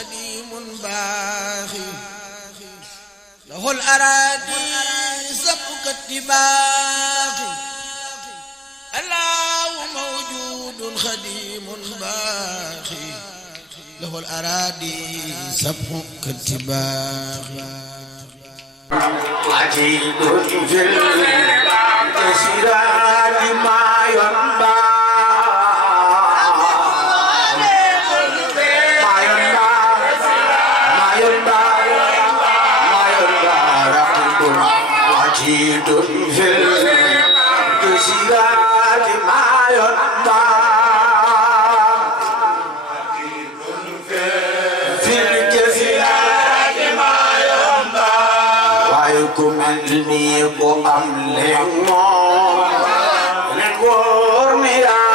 خديم باخي له الأراضي سبك اتباخي الله موجود خديم باخي له الأراضي سبك اتباخي عجيب في الكسرات ما ينبع عجيب في الكسرات ما ينبع في الكسرات ما ينبع ويكم النيب أم لهم للورم يا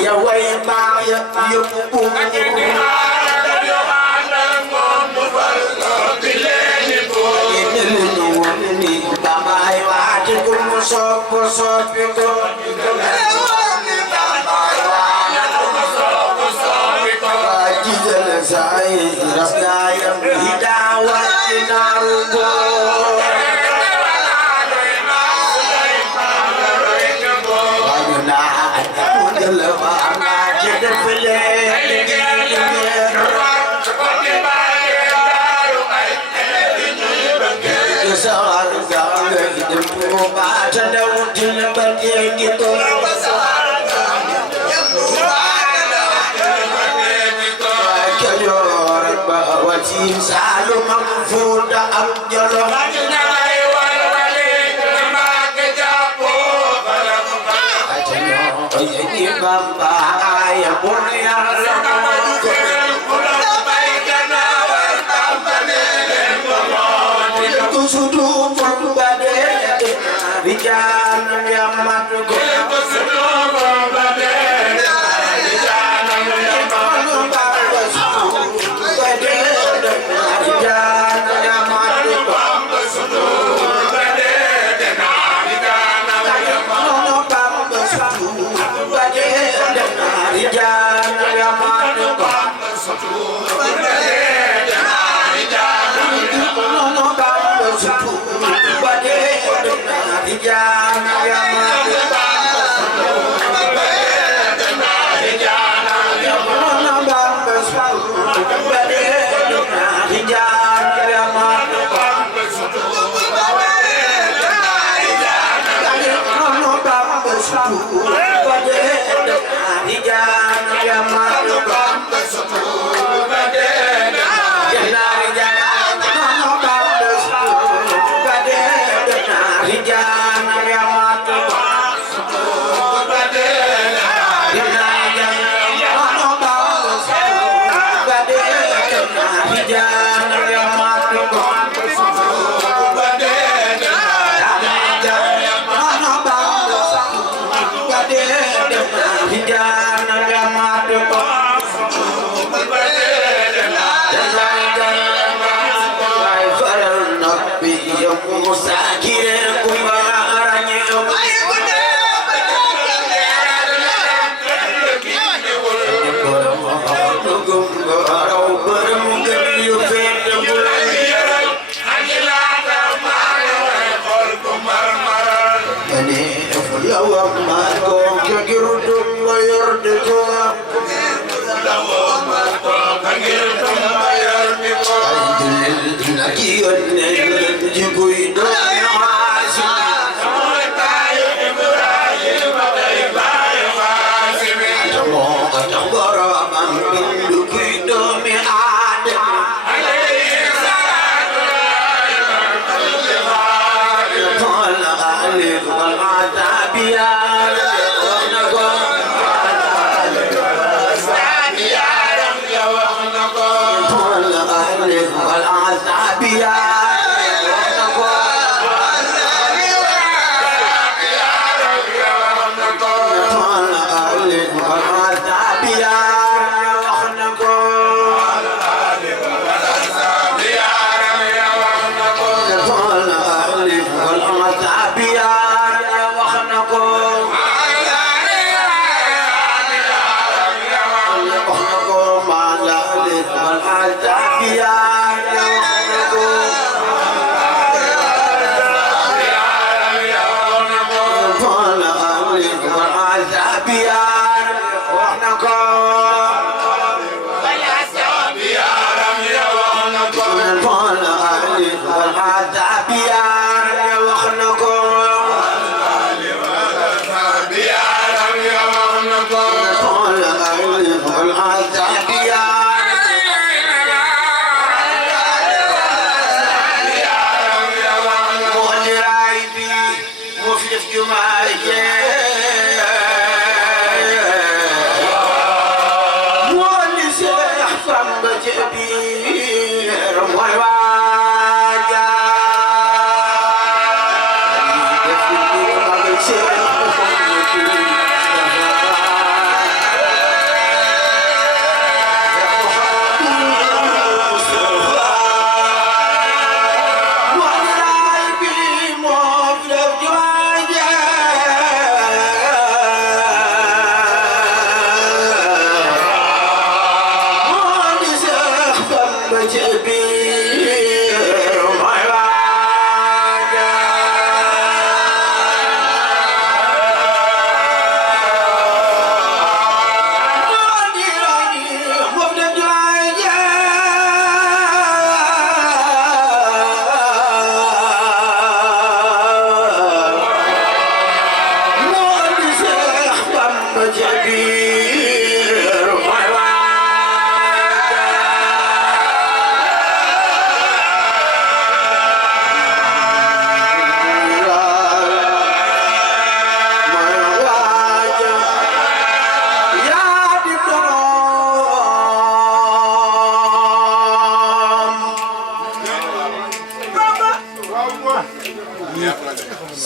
يا وين ما يبقوا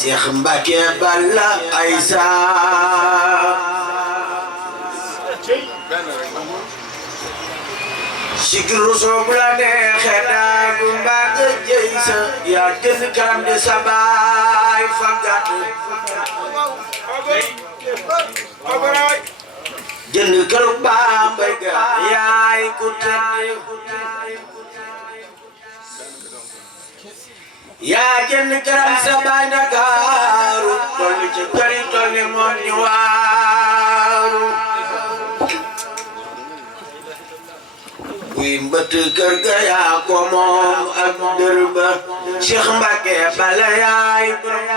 Cheikh Mbacké Balla Aïssa Sikiru sobla neexe daagu mbaa nga jëy sa yaa gën kanam de sa baay fagat jënd këru Bambey ga yaay ku tëdd yaa jënd këram sa baay Ndakaaru dolli ci këri tolli moom ñu waaru kuy mbëtt kër ga yaa ko moom ak dër ba Cheikh Mbacké Balla yaay borom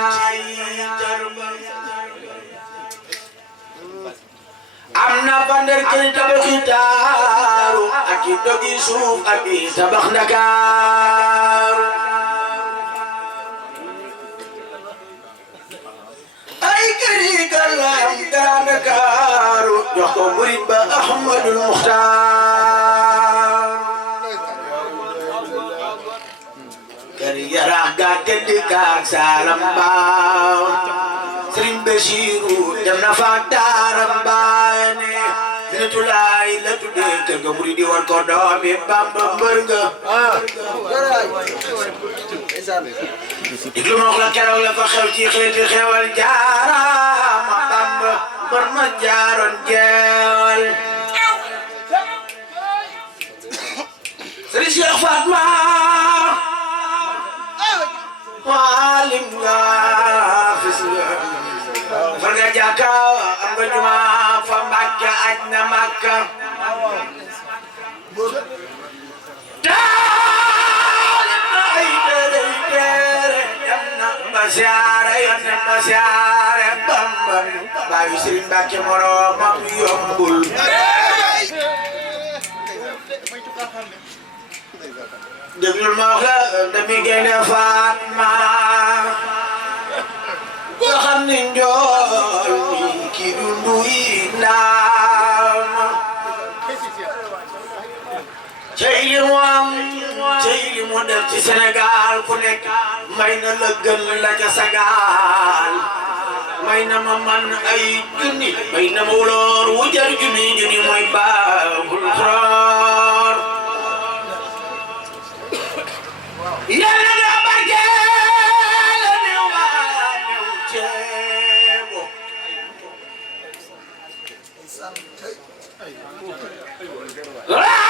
dër ba am na bandar kër tabaxi daaru ak i dogi suuf ak i tabax Ndakaaru ay këri galam daa Ndakaaru jox ko murid ba Ahmadul Muxtaar këri Yaraax ga tedd kaak Saalam Mbaaw Sëriñ Basiiru dem na fa daaram baane Minatulaay la tuddee kër ga murid di war ko doomi Bamba mbër nga diglu ma wax la keroog la fa xew ci xeeti xewal jaaraama Bamba mbër ma jaaroon jeewal Sëriñ Cheikh Fatma maalim nga fis nga far nga jàkka am nga juma fa Mbàkke aj na Makka taalib na ay tere yam na ba siyaare Bamba baayu Sëriñ Mbàkke moroomam yombul déglul ma wax la dami génne Fatma ko xam ni njool mi ki dundu yi naam cey li mu am cey li mu def ci Sénégal ku nekk may na la gën la ca sagal may na ma man ay junni may na ma woloor wu jar junni mooy baabul xoor yàlla nga barkeel ne waa new ceebo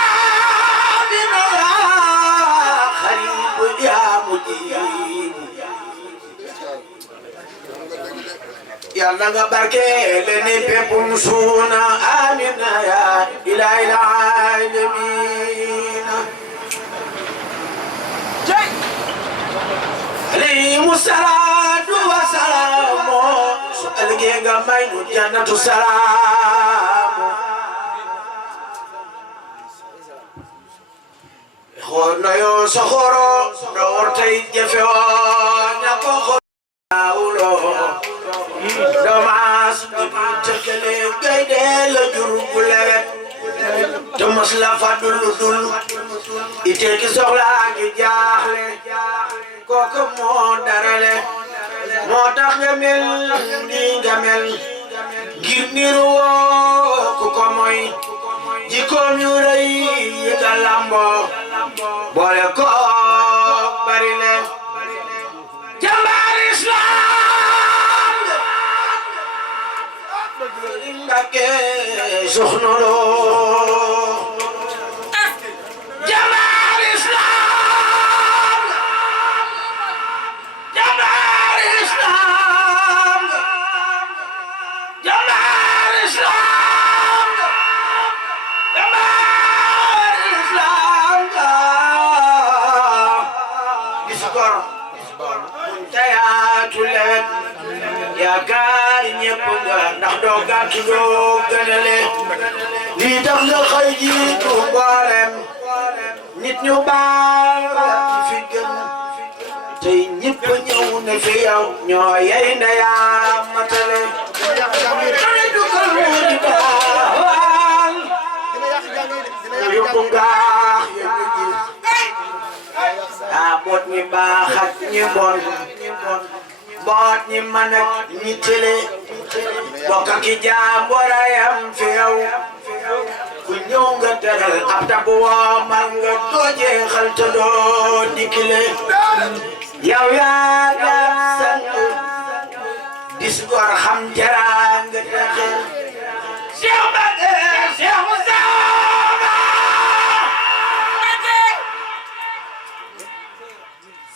raabina yaa xaribu yaa mujibu yàlla nga barkeel ne peppum suuna amina yaa ilaahil aalamiina alayhimu salaatu wa salaamu su ëllëgee nga may nu jannatu salaamu xool na yoo soxoro door tey jafe woo ña ko xool naawuloo domaas di bi tëkkale gaynde la jur gu lewet te mos la fa dul ite ki soxlaa ngi jaaxle kooku moo darale moo tax nga mel ni nga mel ngir niru woo ku ko moy jikkoom yu rëy yi nga lamboo boole kook bari le jàmbaar Islam Mbàkke Soxna Lo yaakaar ñëpp nga ndax doo gàtt doo gënale lii tax nga xëy jiitu mboolem nit ñu baax fi gën tey ñëpp ñëw ne fi yow ñoo yey na yaa matale dukal moo di baawal yóbbu ngaax yóbbu gis daa boot ñi baax ak ñi bon boot ñi man ak ñi tële bokk ak i jàmbur yam fi yow ku ñëw nga teral ab tabu woo man nga doo jeexal te doo dikkile yow yaa daan sant dis gor xam jaranga texe Cheikh Mbacke Cheikh Moussa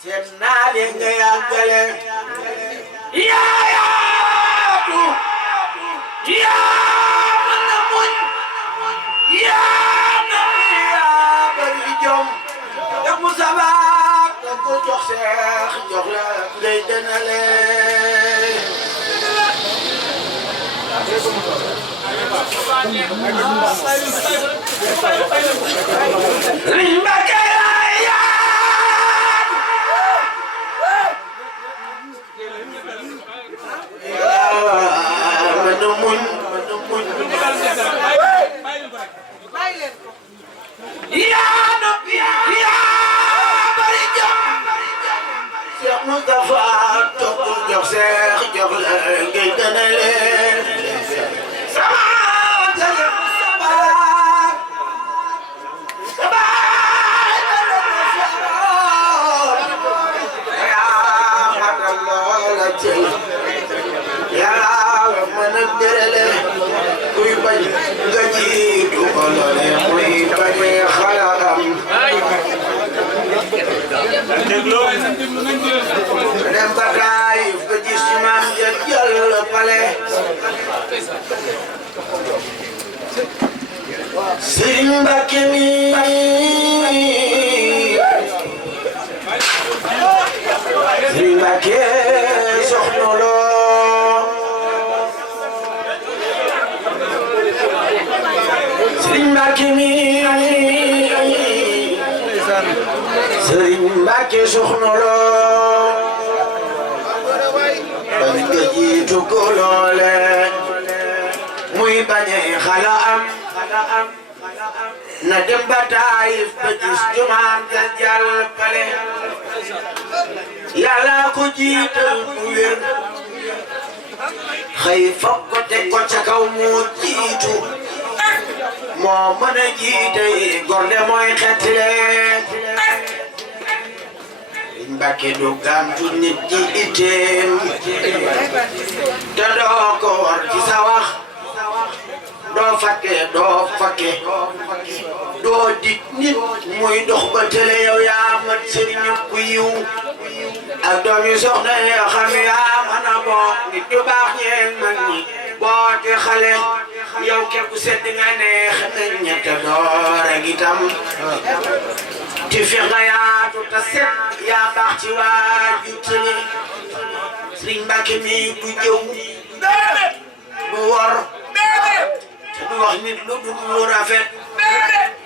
seen naa leen nga yàggale yaa yaatu yaa mën na muñ yaa na yaa bari jom def mu sabaak da ko jox seex jox la ngay dënale dem ba Taayif ba gis maam jël pale Sëriñ Mbàkke mi Sëriñ Mbàkke soxna loo Sëriñ Mbàkke mi Sëriñ Mbàkke soxna loo bañ nga jiitu ko loole muy bañe xala am na dem ba Taayif ba gis jumaam ja jàll pale Yàlla ko jiital ku wér xëy fokk ko teg ko ca kaw mu jiitu moo mën a jiite gorde mooy xetle Mbàkke du gàntu nit ji itteem te doo ko war ci sa wax doo fàtte doo fakke doo dig nit muy dox ba tële yow yaa mat sëriñu ku yiw ak doom yi soxna yoo xam yaa mën a bokk nit ñu baax ñeen mag ñi boote xale yow képp sedd nga neex nañ ñette door ak itam ti fi nga yaatu ta set yaa baax ci waaju tële Sëriñ Mbàkke mi du jëw du wor te du wax nit lu dul lu rafet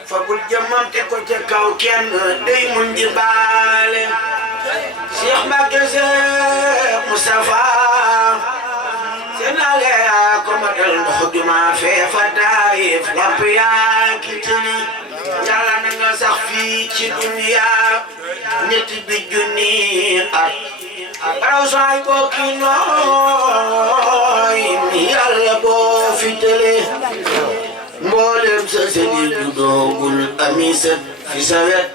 fagul jëmmam te ko ca kaw kenn day mun di baale Cheikh Mbàkke Cheikh Moustapha senale yaa ko matal ndox juma fee fa Taayif lamp yaa ki tëli Yàlla na nga sax fii ci dunya ñetti bi junni at araw saay bokki nooy Yàlla boo fi tële mboolem sa sëli du doogul amisat fi sa wet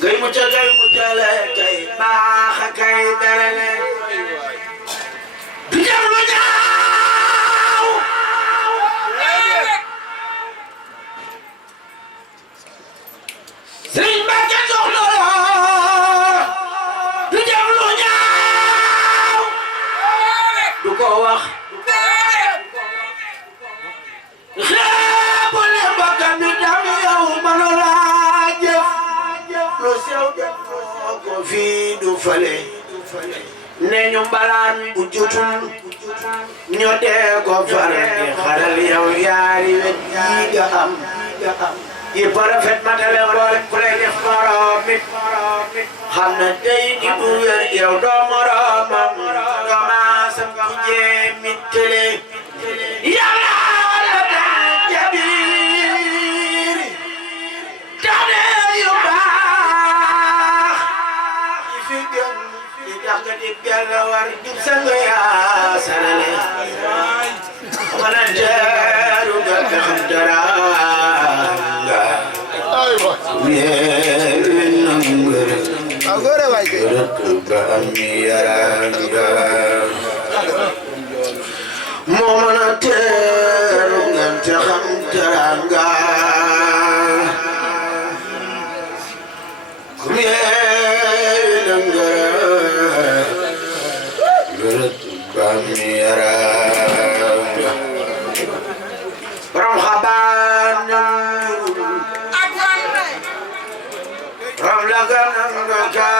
gay mu tale kay baax kay berele du jam lu ñaaw Sëriñ Mbàkke soxna la du jam lu ñaaw du ko wax xeebul mbokkam mi dam yow mënu laa jëf lu sew def ko fii du fale ne ñu mbalaan bu jutul ñoo dee ko far di xaral yow yaari wet yi nga am yi parafet matale mboolem ku lay def morom mi xam na tey di bu wér yow doo moromam doo maasam ku jéemi tële yàlla la dem jabiir tane yu baax yi fi gën di tax nga di gàll war jub sa nga yaa salale mën a teeru nga xam dara moo mën a teeru ngeen te xam teranga kum yeena ngërët bam yaranga borom xabaan ram lagananga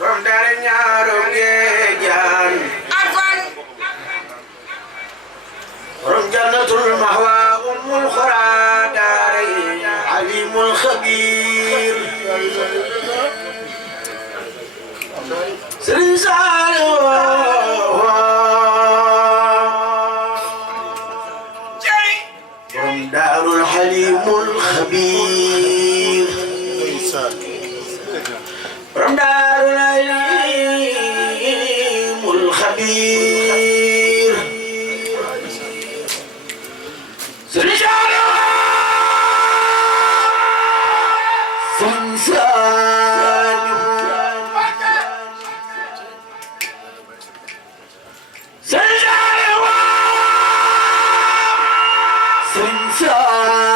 rom dare ñaaro geejaan الخبير سرجانا سنسان سرجانا سنسان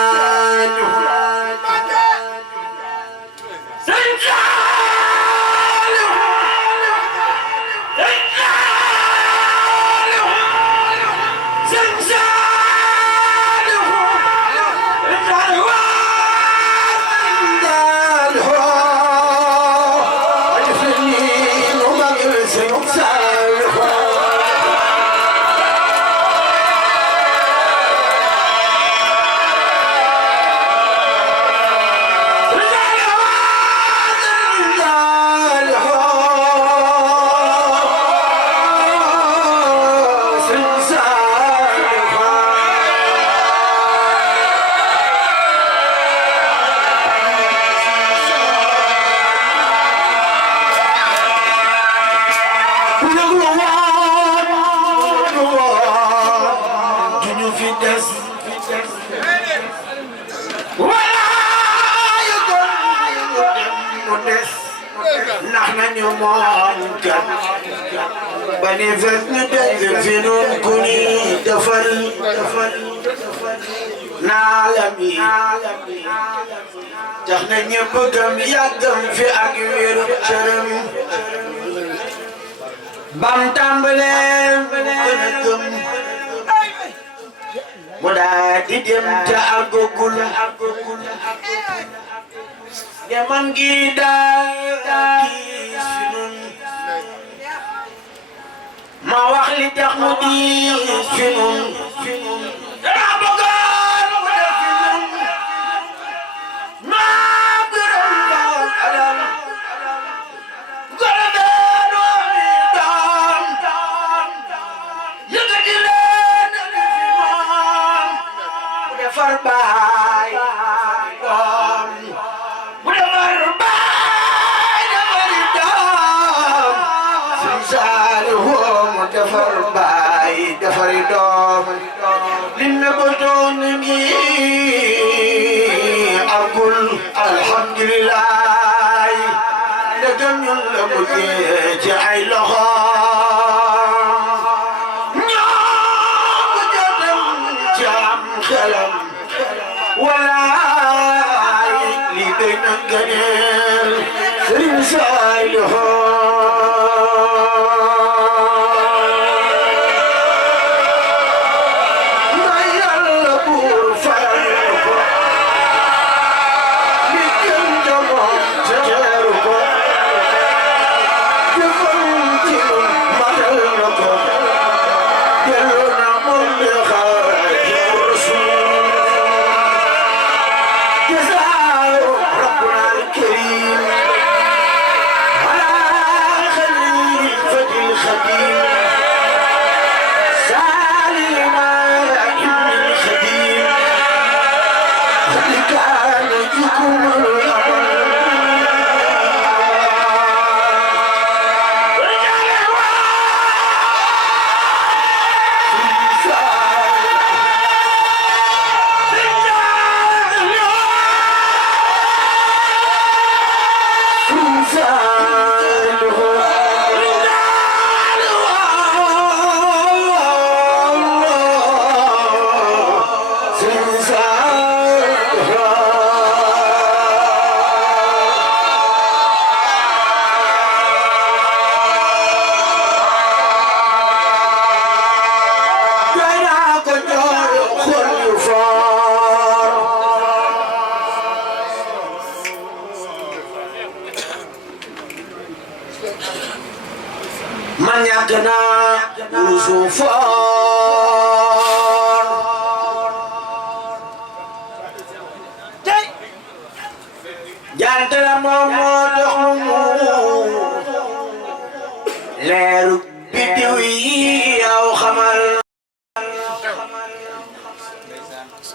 بني فتن دفنون كوني دفن نعلمي تخنا نيبقم يقم في أكبر شرم بام تنبلم بنكم مدادي دم تأغوغل Yaman gida sunun ma wax li tax mu di sunun dara bëggoon mu def sunun ma gërëm alal gërëm doomi doom yëkkati leen fi moom mu defar baay doom dafari doom linna botoni aqul alhamdulillah dagam ñun la ko ci ay loxo ñoo ko jotam ci am xelam walaay li doy na gëneel sëriñ Saalihu man yàgg naa ruusu foor tey jant la moom moo dox mu leeru biddiw yi yow xamal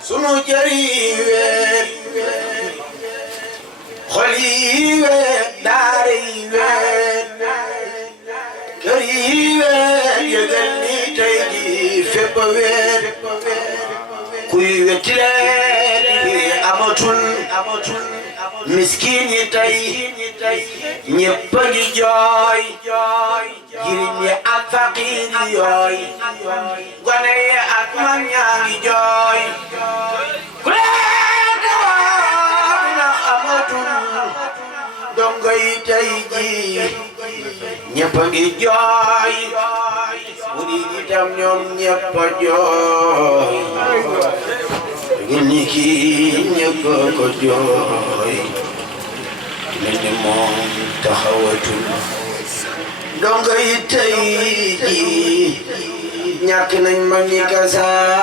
sunu jëri weet xol yi weet daara yi weet kër yi weet yëgal ni tey jii fépp weer kuy wetile amatul miskin yi tey ñëpp a ngi jooy jirim yi ak faqiir yi yooy gone yi ak mag ñaa ngi jooy ku leen dina amatul dongo yi tey jii ñëpp a ngi jooy murid yi tam ñoom ñëpp a jooy ni kii ñëpp a ko jooy mel ni moom taxawatul dongo yi tey jii ñàkk nañ mag ñi kasaar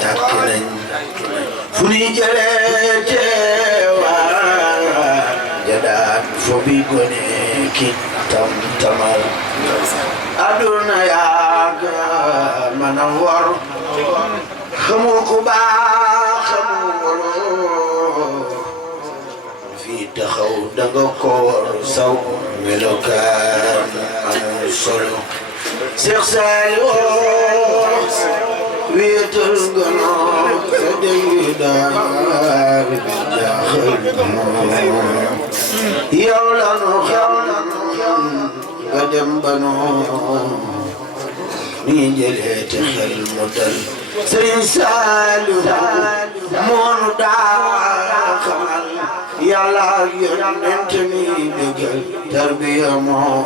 ñàkk nañ fu ñuy jëlee teewaar jadaat fo bi gone ki tam tamal aduna yàgg mën a wor xamu ku baax xamu waroo fii taxaw danga ko war saw melokaan amul solo Seex Saaliw wéetal gannaaw sa dëgg daal bi jaaxal yow la nu xam nga dem ba noonu ni jëlee te xel mu dal Sëriñ Saaliw moonu daa xamal Yàlla ak Yonent mi dëggal tarbiya moo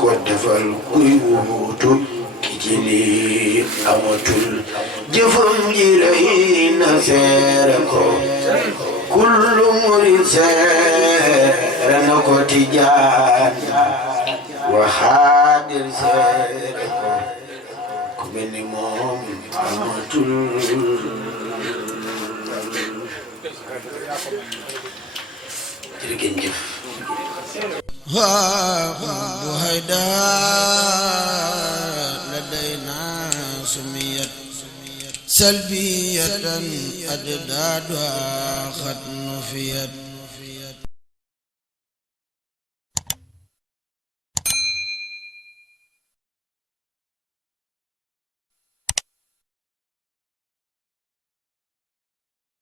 ko defal kuy wuutu ki ci lii amatul jëfam ji rëy na seere ko kullu murid seere na ko Tijaan wa xaadir seere ko ku mel ni moom amatul jërëjëf jëf أبو هيداء لدينا سميت سلبية أجدادها قد نفيت